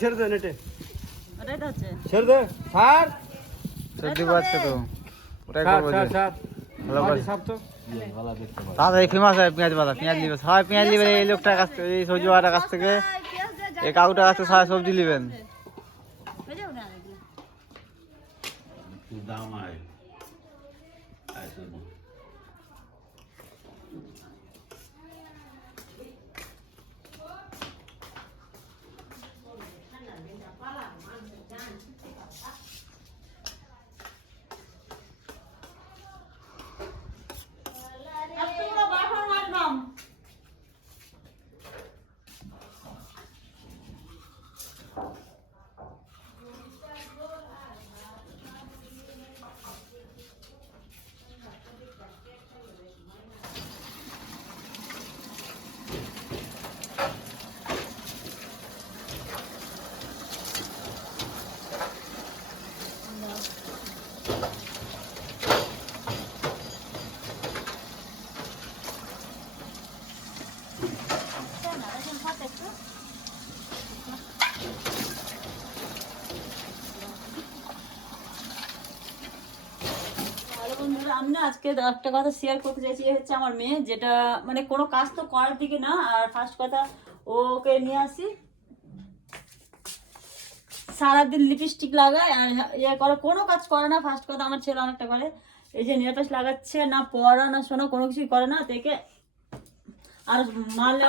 ছেড়ে দে নেটে ছেড়ে দে স্যার সর্দি বাজছে তো ওটাই করবো তাড়াতাড়ি ফেমাস হয় পেঁয়াজ বালা পেঁয়াজ নিবে সবাই পেঁয়াজ নিবেন এই লোকটার কাছ থেকে এই সবজিওয়ালার কাছ থেকে এই কাকুটার কাছ থেকে সবাই সবজি নিবেন দাম আয় আমি না আজকে একটা কথা শেয়ার করতে চাইছি, হচ্ছে আমার মেয়ে যেটা মানে কোনো কাজ তো করার দিকে না। আর ফার্স্ট কথা ওকে নিয়ে আসি সারাদিন লিপস্টিক লাগায় আর ইয়ে করে, কোনো কাজ করে না। ফার্স্ট কথা আমার ছেলে অনেকটা করে, এই যে নেলপালিশ লাগাচ্ছে না, পড়া না শোনা কোনো কিছুই করে না দেখে। আর মারলে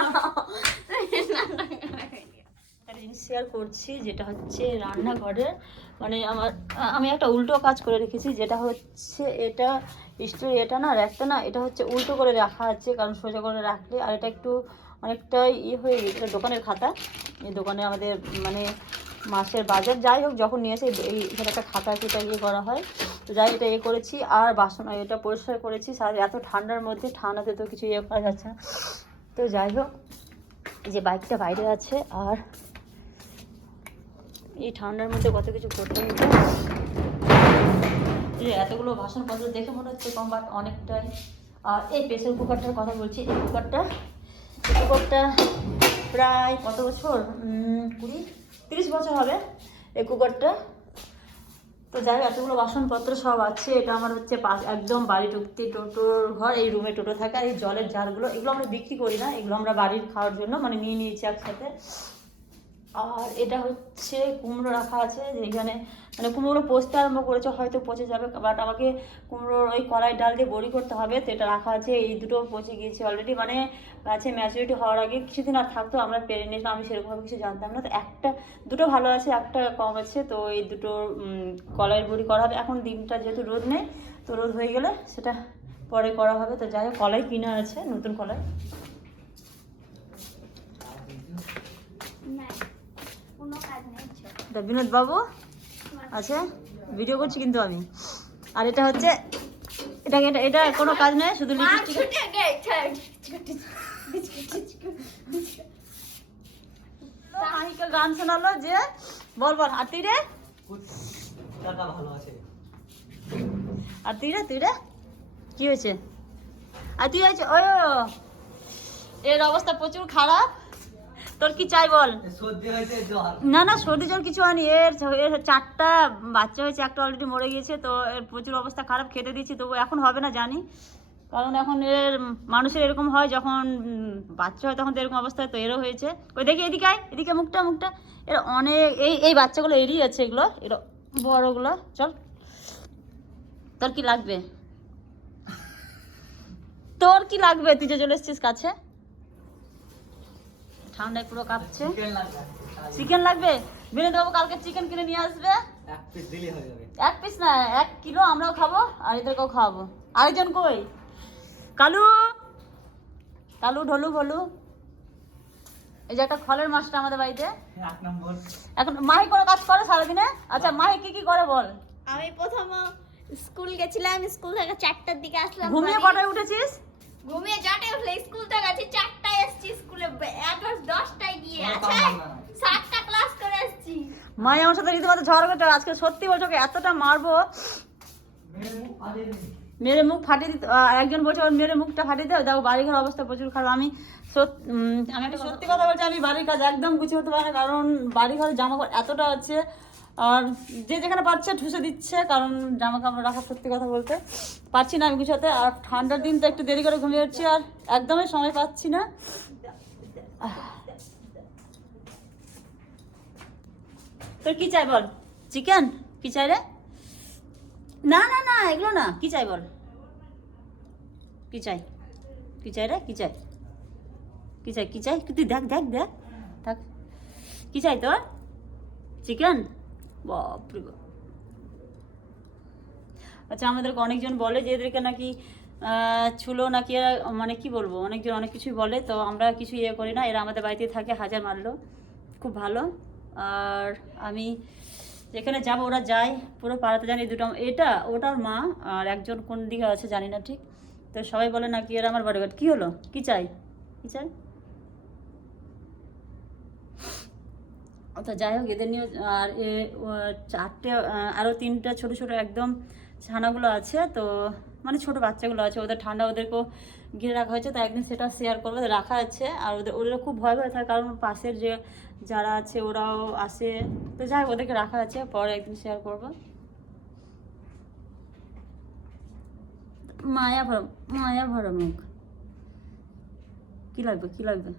একটা জিনিস শেয়ার করছি যেটা হচ্ছে রান্নাঘরের মানে আমি একটা উল্টো কাজ করে রেখেছি, যেটা হচ্ছে এটা স্টোর এটা না রাখতে না, এটা হচ্ছে উল্টো করে রাখা আছে, কারণ সোজা করে রাখলে আর এটা একটু অনেকটাই হয়ে গেছে। এটা দোকানের খাতা, এই দোকানে আমাদের মানে মাসের বাজার যাই হোক যখন নিয়ে এসে এখানে একটা খাতা আছে, এটা করা হয়। তো যাই এটা করেছি আর বাসন এটা পরিষ্কার করেছি। এত ঠান্ডার মধ্যে, ঠান্ডাতে তো কিছু করা যাচ্ছে না। তো যাই হোক যে বাইকটা বাইরে আছে আর এই ঠান্ডার মধ্যে কত কিছু করতে হচ্ছে। এতগুলো বাসনপত্র দেখে মনে হচ্ছে কম, বাট অনেকটাই। আর এই প্রেসার কুকারটার কথা বলছি, এই কুকারটা প্রায় কত বছর, 20-30 বছর হবে এই কুকারটা। তো যাই হোক এতগুলো বাসনপত্র সব আছে। এটা আমার হচ্ছে একদম বাড়ি ঢুকতে টোটোর ঘর, এই রুমে টোটো থাকে। আর এই জলের জারগুলো এগুলো আমরা বিক্রি করি না, এগুলো আমরা বাড়ির খাওয়ার জন্য মানে নিয়ে নিয়েছি একসাথে। আর এটা হচ্ছে কুমড়ো রাখা আছে, যেখানে মানে কুমড়োগুলো পচতে আরম্ভ করেছে, হয়তো পচে যাবে, বাট আমাকে কুমড়োর ওই কড়াই ডাল দিয়ে বড়ি করতে হবে। তো এটা রাখা আছে, এই দুটো পচে গিয়েছে অলরেডি, মানে গাছে ম্যাচুরিটি হওয়ার আগে কিছুদিন আর থাকতো, আমরা পেরে নিয়েছিলাম। আমি সেরকমভাবে কিছু জানতাম না। তো দুটো ভালো আছে, একটা কম আছে। তো এই দুটো কলাইয়ের বড়ি করা হবে। এখন দিনটা যেহেতু রোদ নেই, তো রোদ হয়ে গেলে সেটা পরে করা হবে। তো যাই হোক কলাই কিনা আছে, নতুন কলাই। বিনোদ বাবু আছে, ভিডিও করছি কিন্তু আমি। আর এটা হচ্ছে এটা কোনো কাজ নেই, শুধু লিপস্টিক। গান শোনালো যে বল আর তুই রে, আর তুই রে কি হয়েছে? আর তুই হয়েছে ও এর অবস্থা প্রচুর খারাপ। তোর কি চাই বল? না সর্দি জ্বর কিছু হয়নি, এর 4টা বাচ্চা হয়েছে, একটা অলরেডি মরে গিয়েছে। তো এর প্রচুর অবস্থা খারাপ, খেতে দিচ্ছি তবু এখন হবে না জানি, কারণ এখন এর মানুষের এরকম হয় যখন বাচ্চা হয় তখন তো এরকম অবস্থা হয়। তো এরও হয়েছে। ওই দেখি এদিকে মুখটা এর অনেক এই বাচ্চাগুলো এরই আছে, এগুলো এর বড়গুলো। চল তোর কি লাগবে? তুই যে চলে এসছিস কাছে, ঠান্ডায় পুরো কাঁপছে। চিকেন লাগবে? বিনোদ বাবু কালকে চিকেন কিনে নিয়ে আসবে। 1 পিস না 1 কিলো, আমরাও খাবো আর এদেরকেও খাওয়াবো। আরেকজন কই? কালু ঢলু ভলু। এই যে একটা ফলের মাছটা আমাদের বাড়িতে এখন মাহি কোনো কাজ করে সারাদিনে? আচ্ছা মাহি কি করে বল? আমি প্রথম স্কুল গেছিলাম, স্কুল থেকে 4টার দিকে আসলাম। ঘুমিয়ে কটায় উঠেছিস? ঘুমিয়ে 4টায় উঠলে, স্কুল থেকে গেছি 4টায় এসেছি, স্কুলে 10টায় মাই আমার সাথে রীতিমতো ঝড় করছে আজকে, সত্যি বলছো ওকে এতটা মারবো, মেরে মুখ ফাটিয়ে দিতে। একজন বলছে ওর মেরে মুখটা ফাটিয়ে দেয়। দেখো বাড়িঘর অবস্থা প্রচুর খারাপ। আমি একটা সত্যি কথা বলছি, আমি বাড়ির কাজ একদম গুছিয়ে উঠতে পারি না, কারণ বাড়ি ঘরে জামা কাপড় এতটা আছে, আর যে যেখানে পাচ্ছে ঠুসে দিচ্ছে, কারণ জামা কাপড় রাখা সত্যি কথা বলতে পারছি না আমি গুছাতে। আর ঠান্ডার দিন তো একটু দেরি করে ঘুমিয়ে উঠছি, আর একদমই সময় পাচ্ছি না। তোর কি চাই বল? চিকেন? কি চাই রে? না না না এগুলো না, কি চাই বল? কি চাই? কি চাই রে? কি চাই? কি চাই? কি চাই? তুই দেখ দেখ দেখ থাক। কি চাই তোর? চিকেন? বাপরে বাপ। আচ্ছা, আমাদেরকে অনেকজন বলে যে এদেরকে নাকি ছুলো নাকি, এরা মানে কি বলবো, অনেকজন অনেক কিছুই বলে, তো আমরা কিছু ইয়ে করি না। এরা আমাদের বাড়িতে থাকে, হাজার মারলো খুব ভালো। আর আমি যেখানে যাবো ওরা যায়, পুরো পাড়াতে জানি দুটো, এটা ওটার মা, আর একজন কোন দিকে আছে জানি না ঠিক। তো সবাই বলে নাকি এরা আমার বডিগার্ড। কী হলো? কি চাই? কি চাই? তো যাই হোক, এদের নিয়ে আর চারটে আরও তিনটা ছোটো ছোটো একদম ছানাগুলো আছে, তো মানে ছোটো বাচ্চাগুলো আছে, ওদের ঠান্ডা, ওদেরকেও ঘিরে রাখা হয়েছে। তো একদিন সেটা শেয়ার করবো, রাখা আছে। আর ওদেরও খুব ভয় ভয় থাকে, কারণ পাশের যে যারা আছে ওরাও আসে, তো যাই হোক ওদেরকে রাখা আছে, পরে একদিন শেয়ার করবো। মায়া ভরা মুখ। কী লাগবে? কী লাগবে?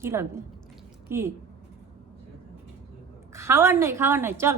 কী লাগবে? কি? খাওয়ার নেই, খাওয়ার নাই, চল।